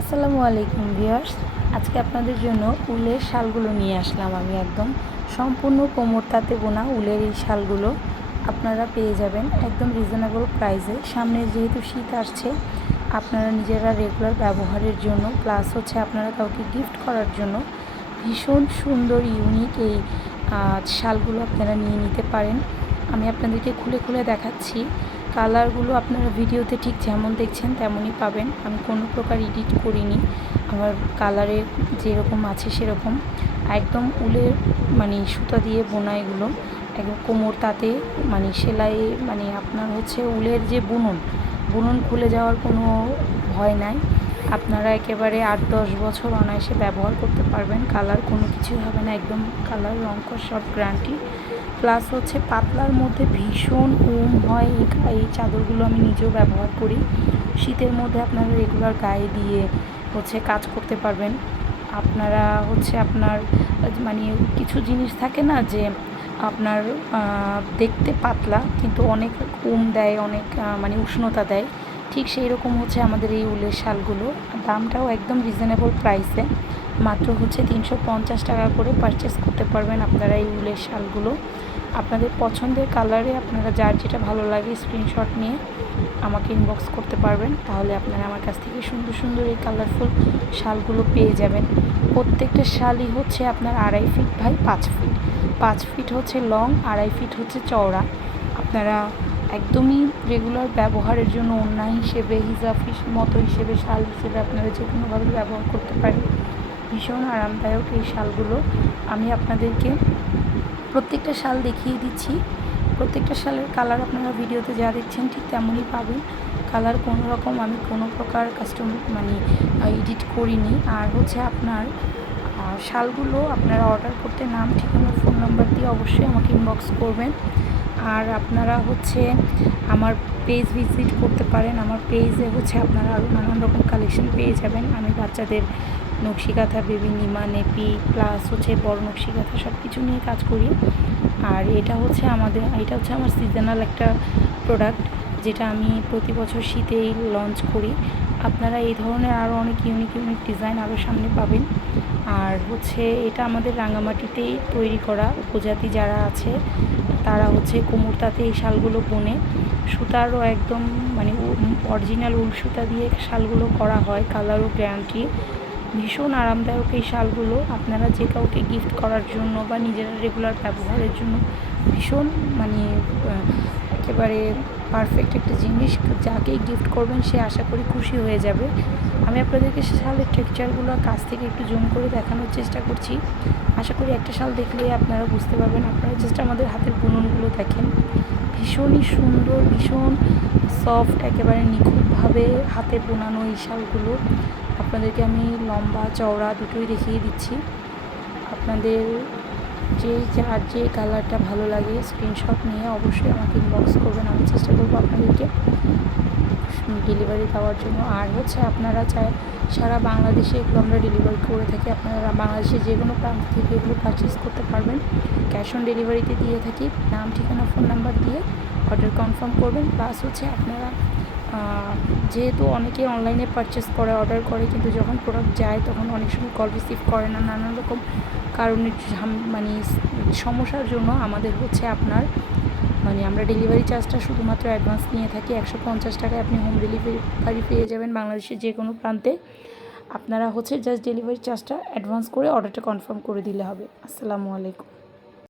আসসালামু আলাইকুম ভিউয়ার্স, আজকে আপনাদের জন্য উলের শালগুলো নিয়ে আসলাম। আমি একদম সম্পূর্ণ কোমর তাঁতে বোনা উলের এই শালগুলো আপনারা পেয়ে যাবেন একদম রিজনেবল প্রাইসে। সামনে যেহেতু শীত আসছে, আপনারা নিজেরা রেগুলার ব্যবহারের জন্য প্লাস আপনারা কাউকে গিফট করার জন্য ভীষণ সুন্দর ইউনিক এই শালগুলো আপনারা নিয়ে নিতে পারেন। আমি আপনাদেরকে খুলে খুলে দেখাচ্ছি। কালারগুলো আপনারা ভিডিওতে ঠিক যেমন দেখছেন তেমনই পাবেন। আমি কোনো প্রকার এডিট করিনি, আমার কালারে যেরকম আছে সেরকম একদম উলের সুতা দিয়ে বোনা। এগুলো একদম কোমর তাতে সেলাই আপনার উলের যে বুনন খুলে যাওয়ার কোনো ভয় নাই। আপনারা একেবারে 8-10 বছর অনায়াসে ব্যবহার করতে পারবেন। কালার কোনো কিছুই হবে না, একদম কালার রঙকশ সব গ্যারান্টি। প্লাস পাতলার মধ্যে ভীষণ হয়। এই চাদরগুলো আমি নিজেও ব্যবহার করি। শীতের মধ্যে আপনারা রেগুলার গায়ে দিয়ে কাজ করতে পারবেন। আপনারা আপনার কিছু জিনিস থাকে না যে আপনার দেখতে পাতলা কিন্তু অনেক দেয়, অনেক উষ্ণতা দেয়। ঠিক সেই রকম আমাদের এই উলের শালগুলো। দামটাও একদম রিজনেবল প্রাইসে, মাত্র 350 টাকা করে পারচেস করতে পারবেন আপনারা এই উলের শালগুলো। আপনাদের পছন্দের কালারে আপনারা যার যেটা ভালো লাগে স্ক্রিনশট নিয়ে আমাকে ইনবক্স করতে পারবেন। তাহলে আপনারা আমার কাছ থেকে সুন্দর সুন্দর এই কালারফুল শালগুলো পেয়ে যাবেন। প্রত্যেকটা শালই আপনার 2.5 feet by 5 feet, 5 feet long, 2.5 feet চওড়া। আপনারা একদমই রেগুলার ব্যবহারের জন্য ওড়না হিসেবে, হিজাব মতো হিসেবে, শাল হিসেবে আপনারা যে কোনোভাবে ব্যবহার করতে পারেন। ভীষণ আরামদায়ক এই শালগুলো। আমি আপনাদেরকে প্রত্যেকটা শাল দেখিয়ে দিচ্ছি। প্রত্যেকটা শালের কালার আপনারা ভিডিওতে যা দেখছেন ঠিক তেমনই পাবেন। কালার কোনো রকম আমি কোনো প্রকার কাস্টম এডিট করিনি। আর আপনার শালগুলো আপনারা অর্ডার করতে নাম, ঠিকানা, ফোন নাম্বার দিয়ে অবশ্যই আমাকে ইনবক্স করবেন। আর আপনারা আমার পেজ ভিজিট করতে পারেন। আমার পেজে আপনারা আরও নানান রকম কালেকশন পেয়ে যাবেন। আমি বাচ্চাদের নকশি কাঁথা, বেবি নিমা, নেপি প্লাস বড় নকশি কাঁথা সব কিছু নিয়ে কাজ করি। আর এটা আমার সিজনাল একটা প্রোডাক্ট, যেটা আমি প্রতি বছর শীতেই লঞ্চ করি। আপনারা এই ধরনের আরও অনেক ইউনিক ডিজাইন আরও সামনে পাবেন। আর এটা আমাদের রাঙামাটিতেই তৈরি করা। উপজাতি যারা আছে তারা কোমর তাতে এই শালগুলো বোনে। সুতারও একদম অরিজিনাল উল সুতা দিয়ে শালগুলো করা হয়। কালারও গ্যারান্টি। ভীষণ আরামদায়ক এই শালগুলো। আপনারা যে কাউকে গিফট করার জন্য বা নিজেরা রেগুলার ব্যবহারের জন্য ভীষণ একেবারে পারফেক্ট একটা জিনিস। যাকেই গিফট করবেন সে আশা করি খুশি হয়ে যাবে। আমি আপনাদেরকে শালের টেক্সচারগুলো কাছ থেকে একটু জুম করে দেখানোর চেষ্টা করছি। আশা করি একটা শাল দেখলে আপনারা বুঝতে পারবেন। আপনারা আমাদের হাতের বুননগুলো দেখেন, ভীষণই সুন্দর, ভীষণ সফট, একেবারে নিখুঁতভাবে হাতে বোনানো এই শালগুলো। আপনাদেরকে আমি লম্বা চওড়া দুটোই দেখিয়ে দিচ্ছি। আপনাদের যার যে কালারটা ভালো লাগে স্ক্রিনশট নিয়ে অবশ্যই আমাকে ইনবক্স করবেন। আমি চেষ্টা করবো আপনাদেরকে ডেলিভারি দেওয়ার জন্য। আর আপনারা সারা বাংলাদেশে এগুলো আমরা ডেলিভারি করে থাকি। আপনারা বাংলাদেশের যে কোনো প্রান্ত থেকে এগুলো পারচেস করতে পারবেন। ক্যাশ অন ডেলিভারিতে দিয়ে থাকি। নাম, ঠিকানা, ফোন নাম্বার দিয়ে অর্ডার কনফার্ম করবেন। প্লাস আপনারা যেহেতু অনেকে অনলাইনে পারচেস করে, অর্ডার করে, কিন্তু যখন প্রোডাক্ট যায় তখন অনেক সময় কল রিসিভ করে না। নানান রকম কারণের সমস্যার জন্য আমাদের আপনার আমরা ডেলিভারি চার্জটা শুধুমাত্র অ্যাডভান্স নিয়ে থাকি। 150 টাকায় আপনি হোম ডেলিভারি পেয়ে যাবেন বাংলাদেশের যে কোনো প্রান্তে। আপনারা জাস্ট ডেলিভারি চার্জটা অ্যাডভান্স করে অর্ডারটা কনফার্ম করে দিলে হবে। আসসালামু আলাইকুম।